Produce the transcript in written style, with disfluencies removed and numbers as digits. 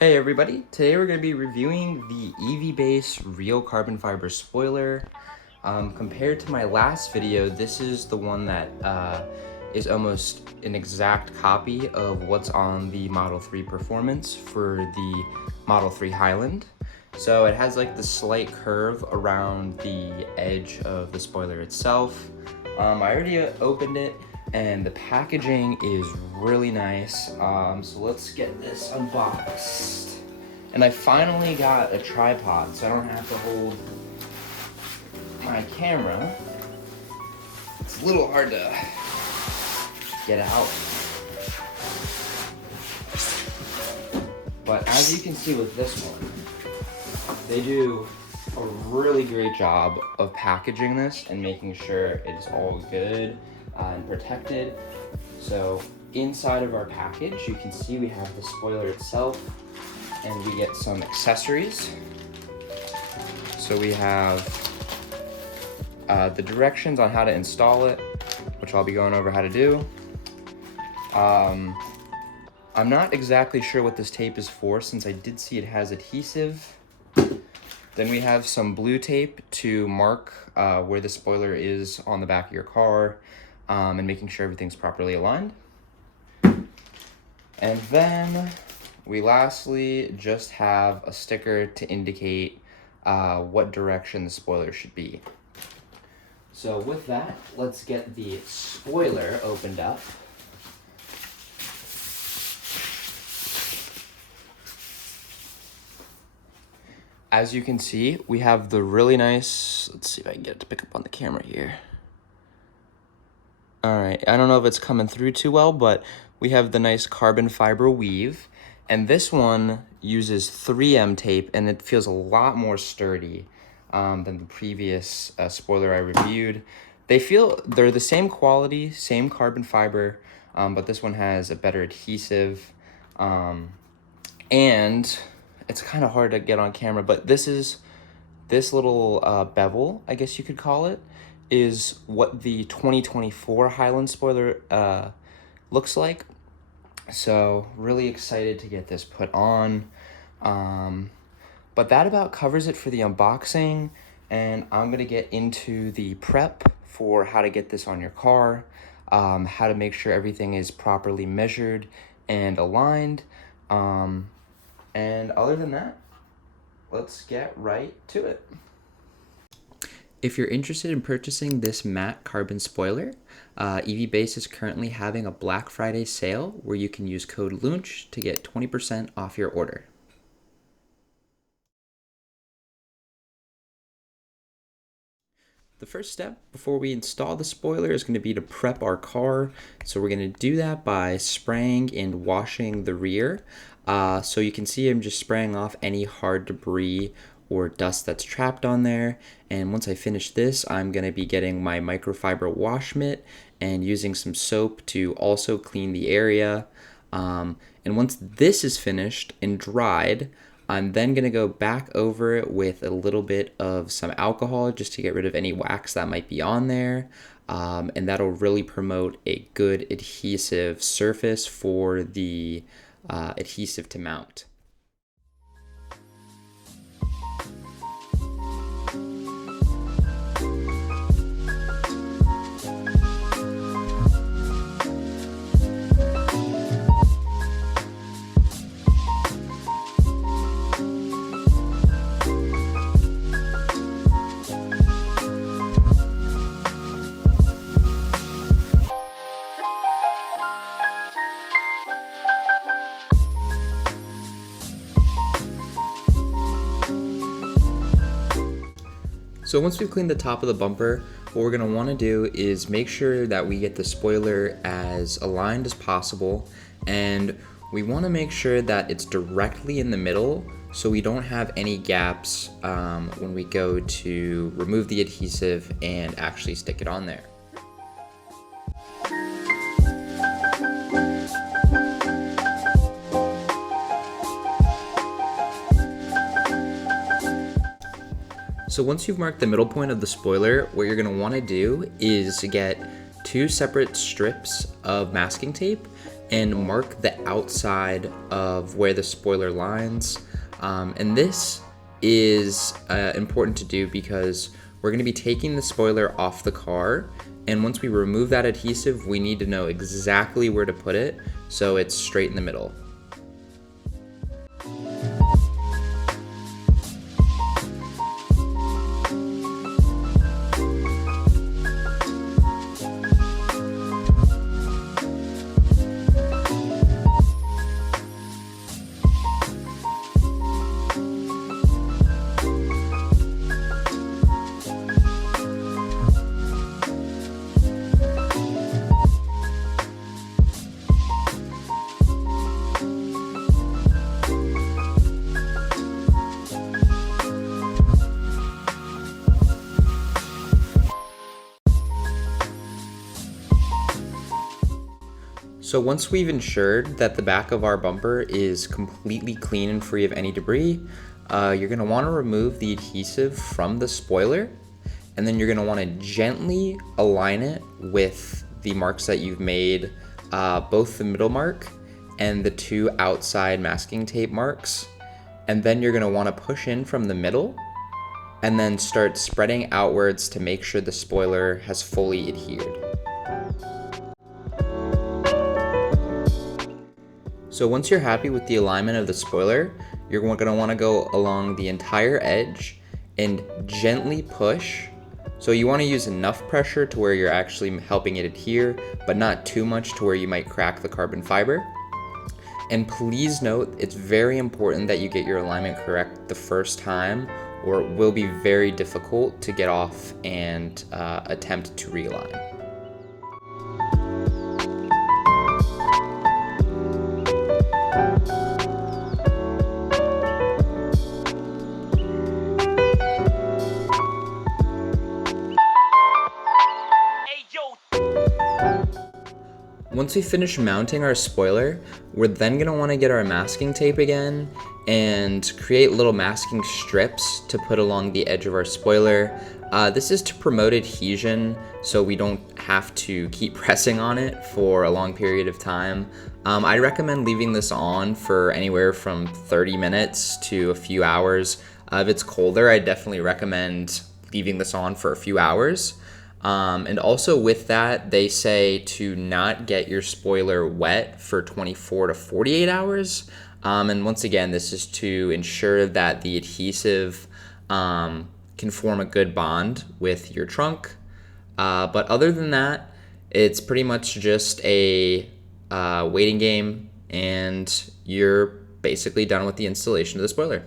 Hey everybody, today we're going to be reviewing the EVBase Real Carbon Fiber Spoiler. Compared to my last video, this is the one that is almost an exact copy of what's on the Model 3 Performance for the Model 3 Highland. So it has like the slight curve around the edge of the spoiler itself. I already opened it, and the packaging is really nice. So let's get this unboxed. And I finally got a tripod, so I don't have to hold my camera. It's a little hard to get out. But as you can see with this one, they do a really great job of packaging this and making sure it's all good and protected. So inside of our package, you can see we have the spoiler itself, and we get some accessories. So we have the directions on how to install it, which I'll be going over how to do. I'm not exactly sure what this tape is for, since I did see it has adhesive. Then we have some blue tape to mark where the spoiler is on the back of your car, and making sure everything's properly aligned. And then we lastly just have a sticker to indicate what direction the spoiler should be. So with that, let's get the spoiler opened up. As you can see, we have the really nice, let's see if I can get it to pick up on the camera here. All right, I don't know if it's coming through too well, but we have the nice carbon fiber weave. And this one uses 3M tape, and it feels a lot more sturdy than the previous spoiler I reviewed. They're the same quality, same carbon fiber, but this one has a better adhesive. And it's kind of hard to get on camera, but this little bevel, I guess you could call it, is what the 2024 Highland spoiler looks like. So really excited to get this put on. But that about covers it for the unboxing, and I'm gonna get into the prep for how to get this on your car, how to make sure everything is properly measured and aligned. And other than that, let's get right to it. If you're interested in purchasing this matte carbon spoiler, EVBase is currently having a Black Friday sale where you can use code LUNCH to get 20% off your order. The first step before we install the spoiler is going to be to prep our car. So we're going to do that by spraying and washing the rear. So you can see I'm just spraying off any hard debris or dust that's trapped on there. And once I finish this, I'm going to be getting my microfiber wash mitt and using some soap to also clean the area. And once this is finished and dried, I'm then going to go back over it with a little bit of some alcohol just to get rid of any wax that might be on there. And that'll really promote a good adhesive surface for the adhesive to mount. So once we've cleaned the top of the bumper, what we're going to want to do is make sure that we get the spoiler as aligned as possible, and we want to make sure that it's directly in the middle so we don't have any gaps when we go to remove the adhesive and actually stick it on there. So once you've marked the middle point of the spoiler, what you're going to want to do is get two separate strips of masking tape and mark the outside of where the spoiler lines. And this is important to do because we're going to be taking the spoiler off the car, and once we remove that adhesive, we need to know exactly where to put it so it's straight in the middle. So once we've ensured that the back of our bumper is completely clean and free of any debris, you're going to want to remove the adhesive from the spoiler, and then you're going to want to gently align it with the marks that you've made, both the middle mark and the 2 outside masking tape marks. And then you're going to want to push in from the middle and then start spreading outwards to make sure the spoiler has fully adhered. So once you're happy with the alignment of the spoiler, you're going to want to go along the entire edge and gently push. So you want to use enough pressure to where you're actually helping it adhere, but not too much to where you might crack the carbon fiber. And please note, it's very important that you get your alignment correct the first time, or it will be very difficult to get off and attempt to realign. Once we finish mounting our spoiler, we're then going to want to get our masking tape again and create little masking strips to put along the edge of our spoiler. This is to promote adhesion so we don't have to keep pressing on it for a long period of time. I recommend leaving this on for anywhere from 30 minutes to a few hours. If it's colder, I definitely recommend leaving this on for a few hours. And also with that, they say to not get your spoiler wet for 24 to 48 hours. And once again, this is to ensure that the adhesive can form a good bond with your trunk. But other than that, it's pretty much just a waiting game, and you're basically done with the installation of the spoiler.